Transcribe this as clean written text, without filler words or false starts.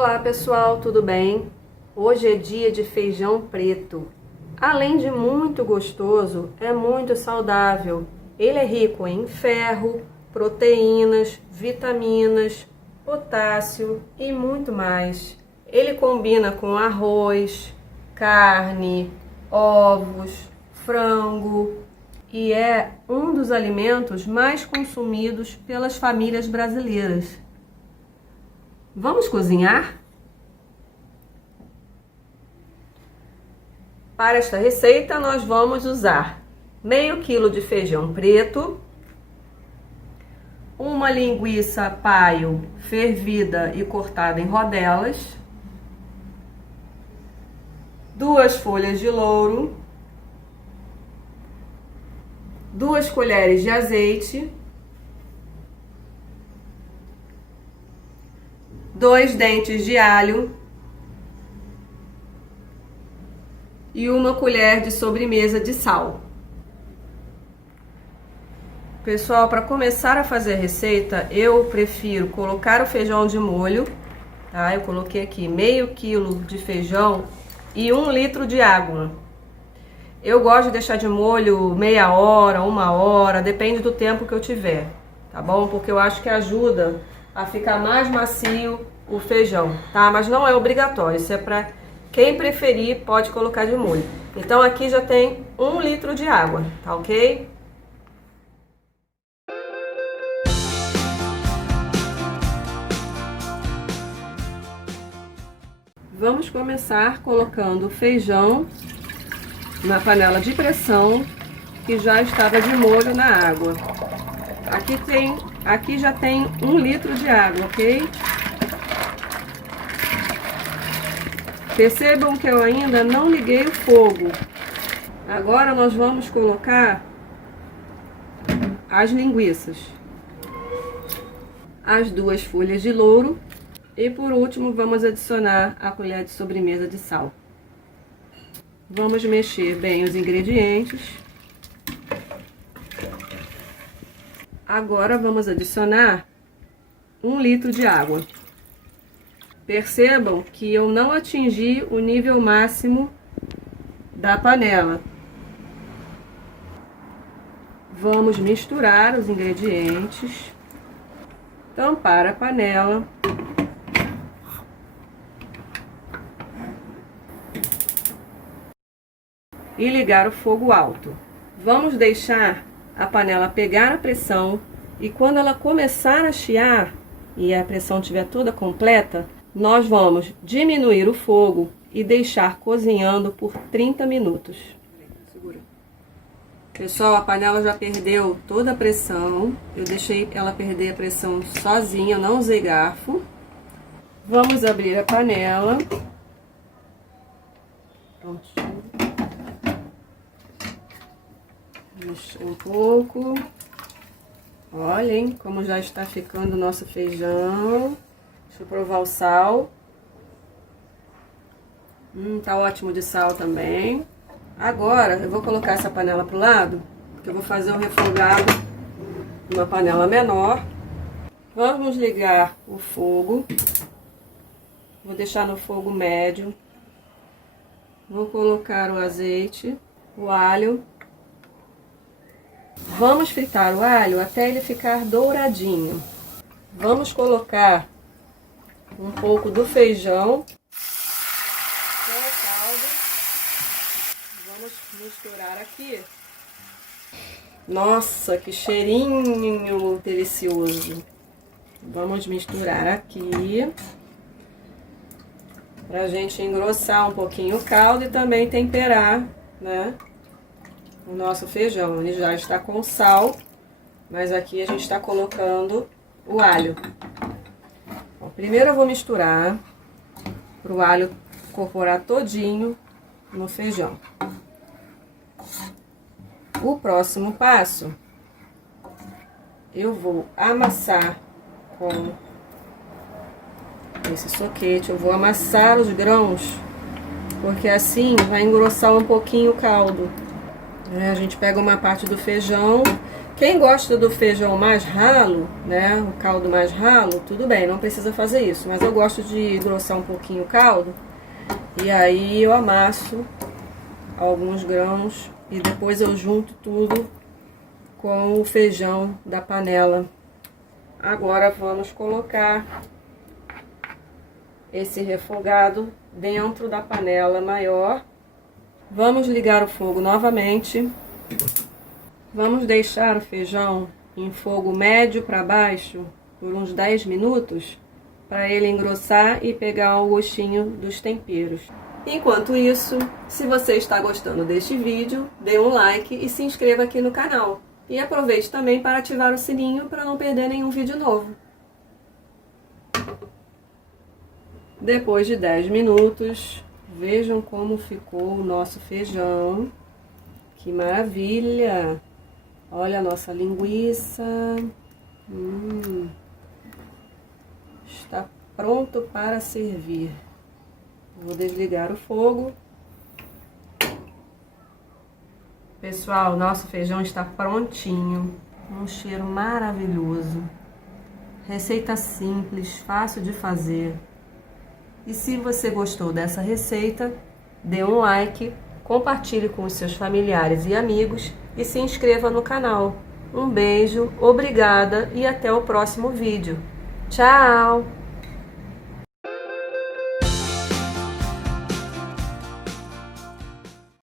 Olá pessoal, tudo bem? Hoje é dia de feijão preto. Além de muito gostoso, é muito saudável. Ele é rico em ferro, proteínas, vitaminas, potássio e muito mais. Ele combina com arroz, carne, ovos, frango e é um dos alimentos mais consumidos pelas famílias brasileiras. Vamos cozinhar? Para esta receita, nós vamos usar meio quilo de feijão preto, uma linguiça paio fervida e cortada em rodelas, 2 folhas de louro, 2 colheres de azeite, 2 dentes de alho e 1 colher de sobremesa de sal. Pessoal, para começar a fazer a receita, eu prefiro colocar o feijão de molho, tá? Eu coloquei aqui meio quilo de feijão e 1 litro de água. Eu gosto de deixar de molho meia hora, 1 hora, depende do tempo que eu tiver, tá bom? Porque eu acho que ajuda a ficar mais macio o feijão, tá? Mas não é obrigatório, isso é para quem preferir, pode colocar de molho. Então aqui já tem 1 litro de água, tá ok? Vamos começar colocando o feijão na panela de pressão que já estava de molho na água. Aqui já tem 1 litro de água, ok? Percebam que eu ainda não liguei o fogo. Agora nós vamos colocar as linguiças, as 2 folhas de louro e por último vamos adicionar a colher de sobremesa de sal. Vamos mexer bem os ingredientes. Agora vamos adicionar 1 litro de água. Percebam que eu não atingi o nível máximo da panela. Vamos misturar os ingredientes, tampar a panela e ligar o fogo alto. Vamos deixar a panela pegar a pressão e quando ela começar a chiar e a pressão estiver toda completa, nós vamos diminuir o fogo e deixar cozinhando por 30 minutos. Pessoal, a panela já perdeu toda a pressão. Eu deixei ela perder a pressão sozinha, não usei garfo. Vamos abrir a panela. Prontinho. Mexer um pouco. Olhem como já está ficando o nosso feijão. Deixa eu provar o sal. Tá ótimo de sal também. Agora eu vou colocar essa panela pro lado, porque eu vou fazer o refogado numa panela menor. Vamos ligar o fogo. Vou deixar no fogo médio. Vou colocar o azeite, o alho. Vamos fritar o alho até ele ficar douradinho. Vamos colocar um pouco do feijão com o caldo. Vamos misturar aqui. Nossa, que cheirinho delicioso. Vamos misturar aqui pra gente engrossar um pouquinho o caldo e também temperar, né, o nosso feijão. Ele já está com sal, mas aqui a gente está colocando o alho. Bom, primeiro eu vou misturar para o alho incorporar todinho no feijão. O próximo passo, eu vou amassar com esse soquete, eu vou amassar os grãos, porque assim vai engrossar um pouquinho o caldo. A gente pega uma parte do feijão Quem gosta do feijão mais ralo, né, o caldo mais ralo, tudo bem, não precisa fazer isso. Mas eu gosto de engrossar um pouquinho o caldo. E aí eu amasso alguns grãos e depois eu junto tudo com o feijão da panela. Agora vamos colocar esse refogado dentro da panela maior. Vamos ligar o fogo novamente. Vamos deixar o feijão em fogo médio para baixo por uns 10 minutos para ele engrossar e pegar o gostinho dos temperos. Enquanto isso, se você está gostando deste vídeo, dê um like e se inscreva aqui no canal. E aproveite também para ativar o sininho para não perder nenhum vídeo novo. Depois de 10 minutos, vejam como ficou o nosso feijão. Que maravilha! Olha a nossa linguiça. Está pronto para servir. Vou desligar o fogo. Pessoal, nosso feijão está prontinho. Um cheiro maravilhoso. Receita simples, fácil de fazer. E se você gostou dessa receita, dê um like, compartilhe com os seus familiares e amigos e se inscreva no canal. Um beijo, obrigada e até o próximo vídeo. Tchau!